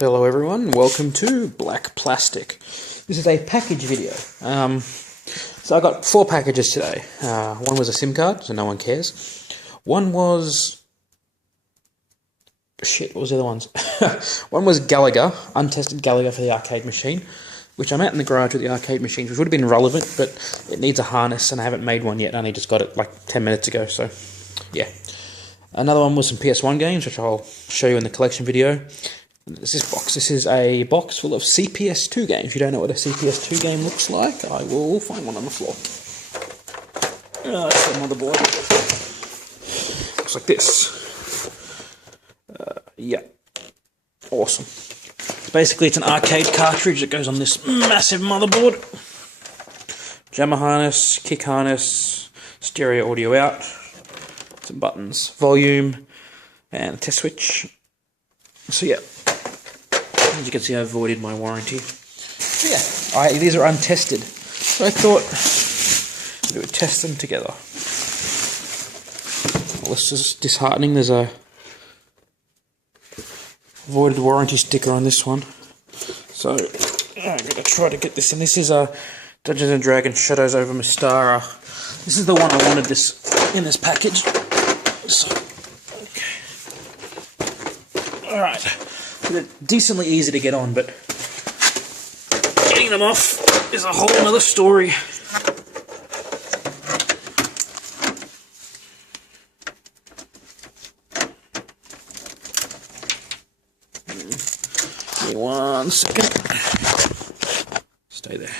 Hello everyone, welcome to Black Plastic. This is a package video. So I got 4 packages today. One was a SIM card, so no one cares. One was... Shit, what was the other ones? One was Gallagher, untested Gallagher for the arcade machine, which I'm out in the garage with the arcade machines, which would have been relevant, but it needs a harness and I haven't made one yet. I only just got it like 10 minutes ago, so yeah. Another one was some PS1 games, which I'll show you in the collection video. This box. This is a box full of Cps2 games. If you don't know what a Cps2 game looks like, I will find one on the floor. That's the motherboard. Looks like this. Yeah. Awesome. Basically, it's an arcade cartridge that goes on this massive motherboard. Jammer harness, kick harness, stereo audio out, some buttons, volume, and a test switch. So yeah. As you can see, I avoided my warranty. So yeah, these are untested. So I thought we would test them together. Well, this is disheartening. There's a avoided warranty sticker on this one. So I'm going to try to get this in. This is a Dungeons and Dragons Shadows over Mystara. This is the one I wanted in this package. So, okay. Alright. They're decently easy to get on, but getting them off is a whole other story. Give me 1 second. Stay there.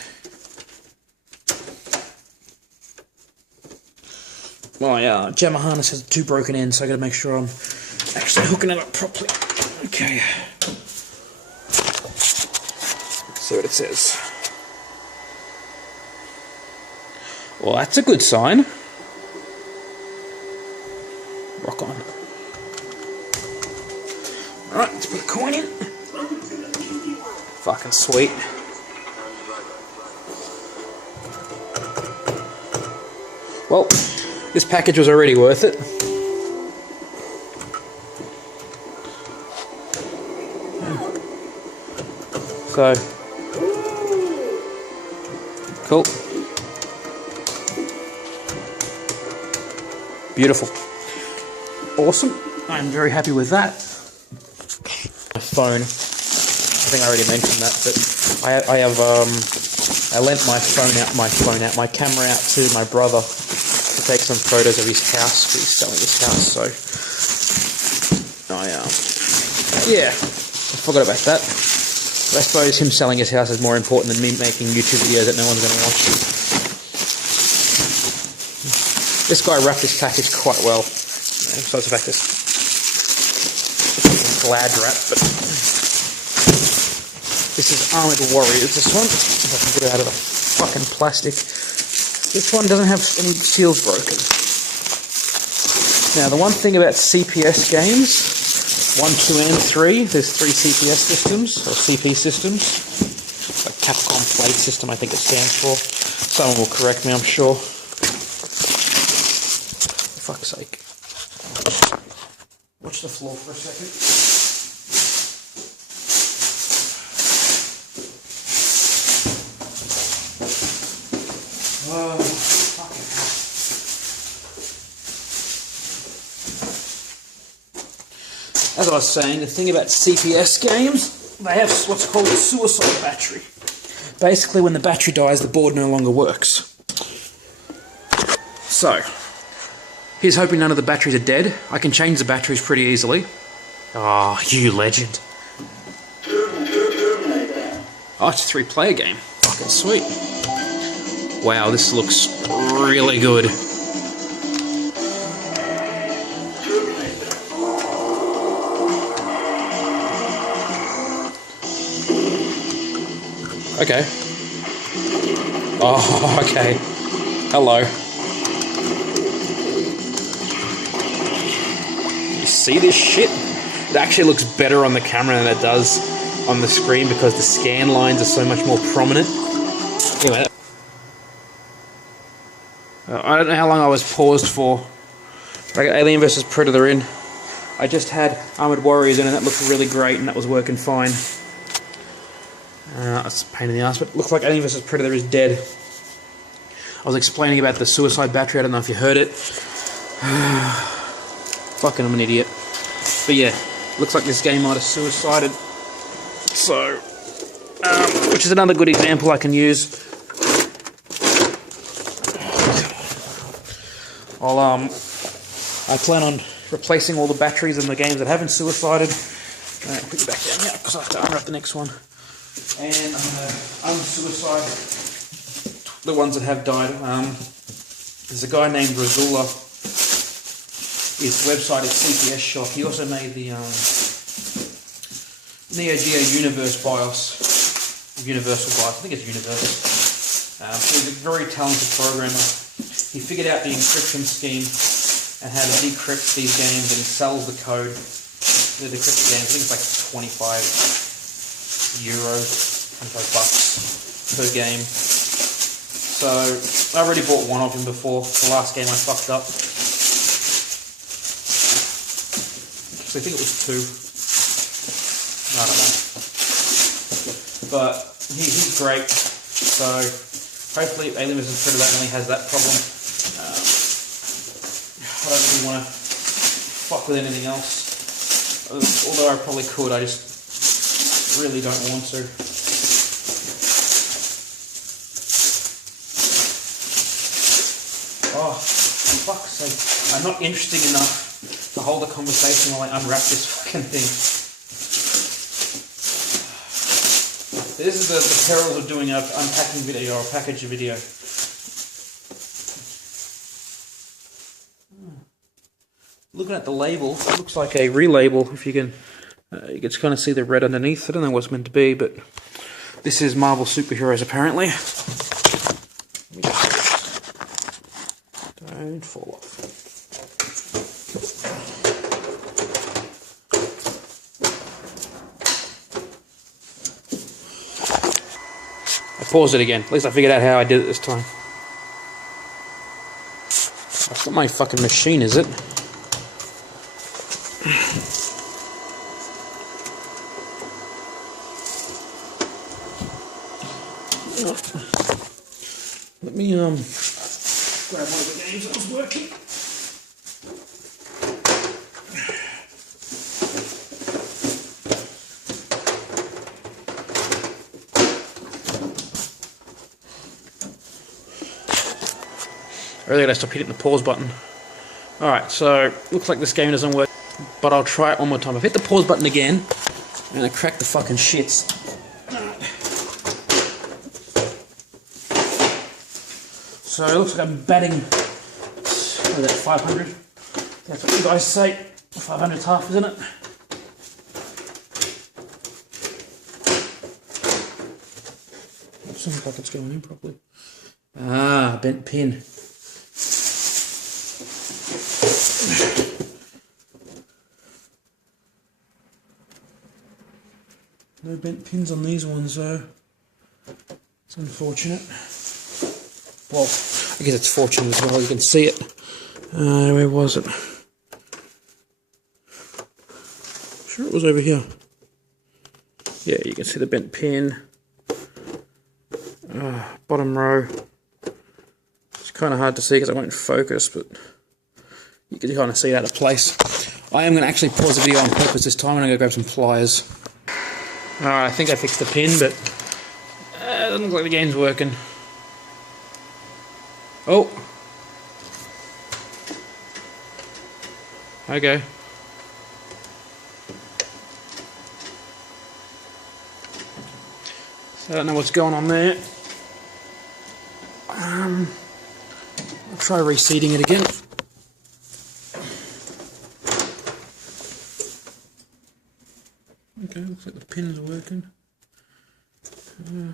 My jammer harness has 2 broken ends, so I gotta make sure I'm actually hooking it up properly. Okay. See what it says. Well, that's a good sign. Rock on. Alright, let's put a coin in. Fucking sweet. Well, this package was already worth it. So, cool. Beautiful. Awesome. I'm very happy with that. My phone. I think I already mentioned that, but I lent my camera out to my brother to take some photos of his house. He's selling his house, so yeah, I forgot about that. I suppose him selling his house is more important than me making YouTube videos that no one's going to watch. This guy wrapped his package quite well. Besides the fact it's glad wrap, but this is Armored Warriors. This one, if I can get it out of the fucking plastic. This one doesn't have any seals broken. Now, the one thing about CPS games, 1, 2, and 3. There's 3 CPS systems, or CP systems. Like Capcom Play System, I think it stands for. Someone will correct me, I'm sure. For fuck's sake. Watch the floor for a second. Oh, fucking hell. As I was saying, the thing about CPS games, they have what's called a suicide battery. Basically, when the battery dies, the board no longer works. So, here's hoping none of the batteries are dead. I can change the batteries pretty easily. Ah, oh, you legend. Oh, it's a 3-player game. Fucking sweet. Wow, this looks really good. Okay. Oh, okay. Hello. You see this shit? It actually looks better on the camera than it does on the screen because the scan lines are so much more prominent. Anyway. I don't know how long I was paused for. I got Alien vs Predator in. I I just had Armored Warriors in and that looked really great and that was working fine. That's a pain in the ass, but it looks like Alien vs Predator is dead. I was explaining about the suicide battery, I don't know if you heard it. Fucking I'm an idiot. But yeah, looks like this game might have suicided. So, which is another good example I can use. I plan on replacing all the batteries in the games that haven't suicided. Put you back down here because I have to unwrap the next one. And I'm going to unsuicide the ones that have died. There's a guy named Razula. His website is Cps2. He also made the Neo Geo Universe BIOS. Universal BIOS, I think it's Universe. So he's a very talented programmer. He figured out the encryption scheme and how to decrypt these games, and he sells the code to decrypt the games. I think it's like 25 euros, 25 bucks per game. So I already bought one of them before. The last game I fucked up. So I think it was 2. I don't know. But he's great. So hopefully Alien vs Predator only has that problem. I don't really want to fuck with anything else. Although I probably could, I just really don't want to. Oh, for fuck's sake. I'm not interesting enough to hold a conversation while I unwrap this fucking thing. This is the perils of doing an unpacking video or a package video. Looking at the label, it looks like a relabel. If you can kind of see the red underneath. I don't know what it's meant to be, but this is Marvel Superheroes apparently. Don't fall off. I paused it again. At least I figured out how I did it this time. That's not my fucking machine, is it? Let me grab one of the games that was working. I really gotta stop hitting the pause button. Alright, so looks like this game doesn't work, but I'll try it one more time. I've hit the pause button again, and I cracked the fucking shits. So it looks like I'm batting, what is that, 500? That's what you guys say. 500's half, isn't it? Doesn't look like it's going in properly. Ah, bent pin. No bent pins on these ones though. It's unfortunate. Well, I guess it's fortunate as well, you can see it. Where was it? I'm sure it was over here. Yeah, you can see the bent pin. Bottom row. It's kind of hard to see because I won't focus, but you can kind of see it out of place. I am going to actually pause the video on purpose this time, and I'm going to grab some pliers. Alright, I think I fixed the pin, but it doesn't look like the game's working. Oh! Okay. So I don't know what's going on there. I'll try reseating it again. Okay, looks like the pins are working. No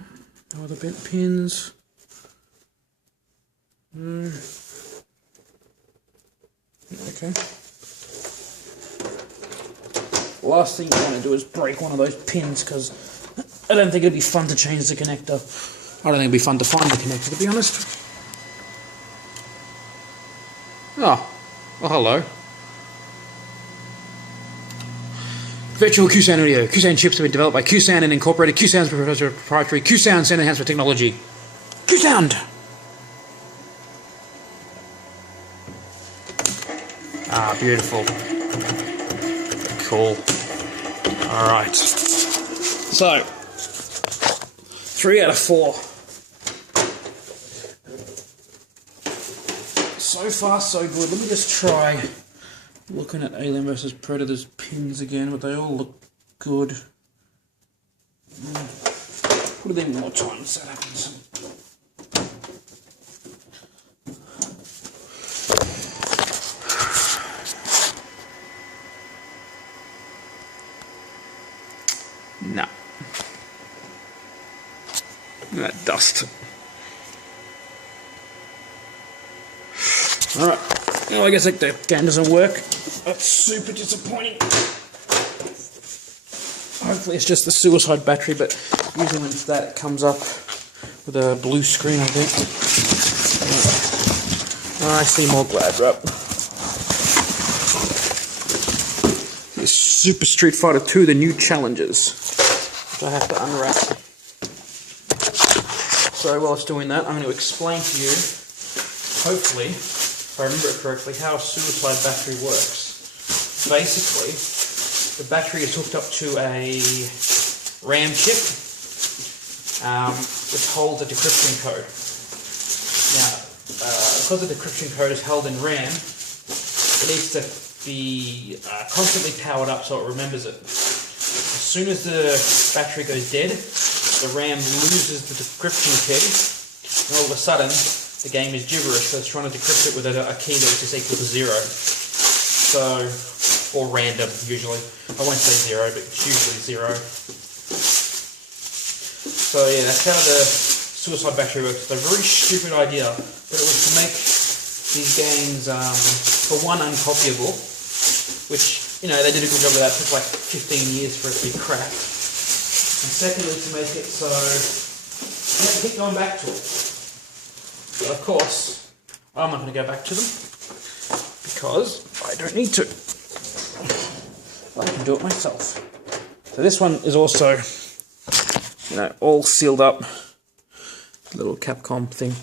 other bent pins. Okay. Last thing you want to do is break one of those pins, because I don't think it'd be fun to change the connector. I don't think it'd be fun to find the connector, to be honest. Oh, well, hello. Virtual QSound audio. QSound chips have been developed by QSound and incorporated QSound's proprietary QSound sound enhancement technology. QSound! Ah, beautiful. Cool. Alright. So, 3 out of 4. So far, so good. Let me just try looking at Alien vs Predator's pins again, but they all look good. Put it in more time so that happens. No. That dust. Alright, well, I guess like the game doesn't work. That's super disappointing. Hopefully it's just the suicide battery, but usually when it's that, it comes up with a blue screen, I think. I see more glad wrap. This Super Street Fighter 2, the new challenges, which I have to unwrap. So while it's doing that, I'm going to explain to you, hopefully, if I remember it correctly, how a suicide battery works. Basically, the battery is hooked up to a RAM chip, which holds a decryption code. Now, because the decryption code is held in RAM, it needs to be constantly powered up so it remembers it. As soon as the battery goes dead, the RAM loses the decryption key, and all of a sudden, the game is gibberish, so it's trying to decrypt it with a key that is just equal to 0. So, or random, usually. I won't say 0, but it's usually 0. So yeah, that's how the suicide battery works. It's a very stupid idea, but it was to make these games, for one, uncopyable, which, you know, they did a good job of that. It took like 15 years for it to be cracked. And secondly, to make it so you have to keep going back to it. But of course, I'm not going to go back to them because I don't need to. I can do it myself. So this one is also, you know, all sealed up. Little Capcom thing.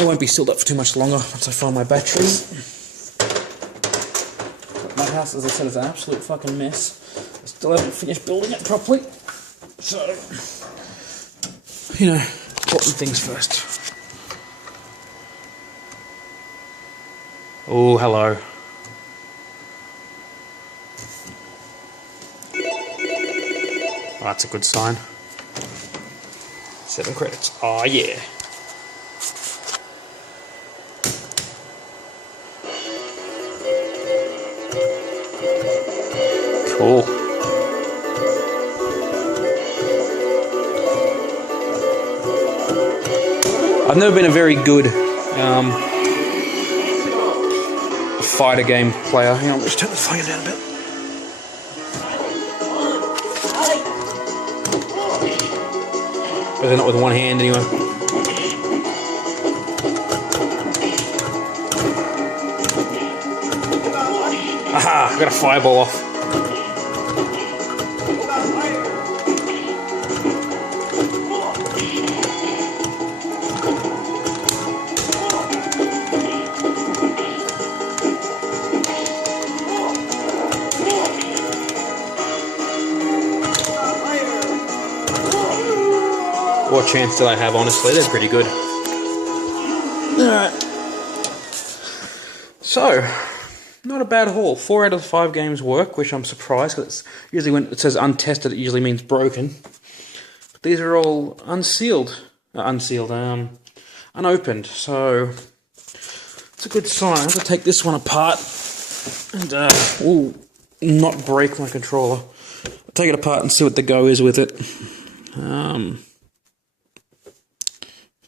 It won't be sealed up for too much longer once I find my batteries. My house, as I said, is an absolute fucking mess. I still haven't finished building it properly. So, you know, important things first. Oh, hello. Oh, that's a good sign. 7 credits. Oh, yeah. Cool. I've never been a very good fighter game player. Hang on, let's turn the volume down a bit. But not with one hand anyway. Aha! I got a fireball off. What chance did I have, honestly? They're pretty good. Alright. So, not a bad haul. 4 out of the 5 games work, which I'm surprised, because usually when it says untested, it usually means broken. But these are all unopened, so it's a good sign. I have to take this one apart and, not break my controller. I'll take it apart and see what the go is with it.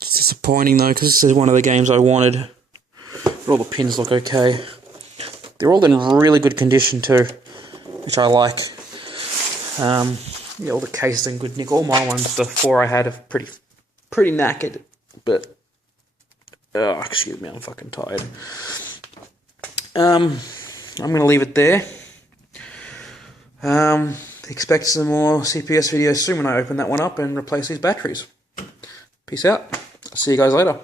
It's disappointing though, because this is one of the games I wanted. But all the pins look okay. They're all in really good condition too, which I like. Yeah, all the cases in good nick. All my ones, the 4 I had, are pretty knackered. But excuse me, I'm fucking tired. I'm gonna leave it there. expect some more CPS videos soon when I open that one up and replace these batteries. Peace out. I'll see you guys later.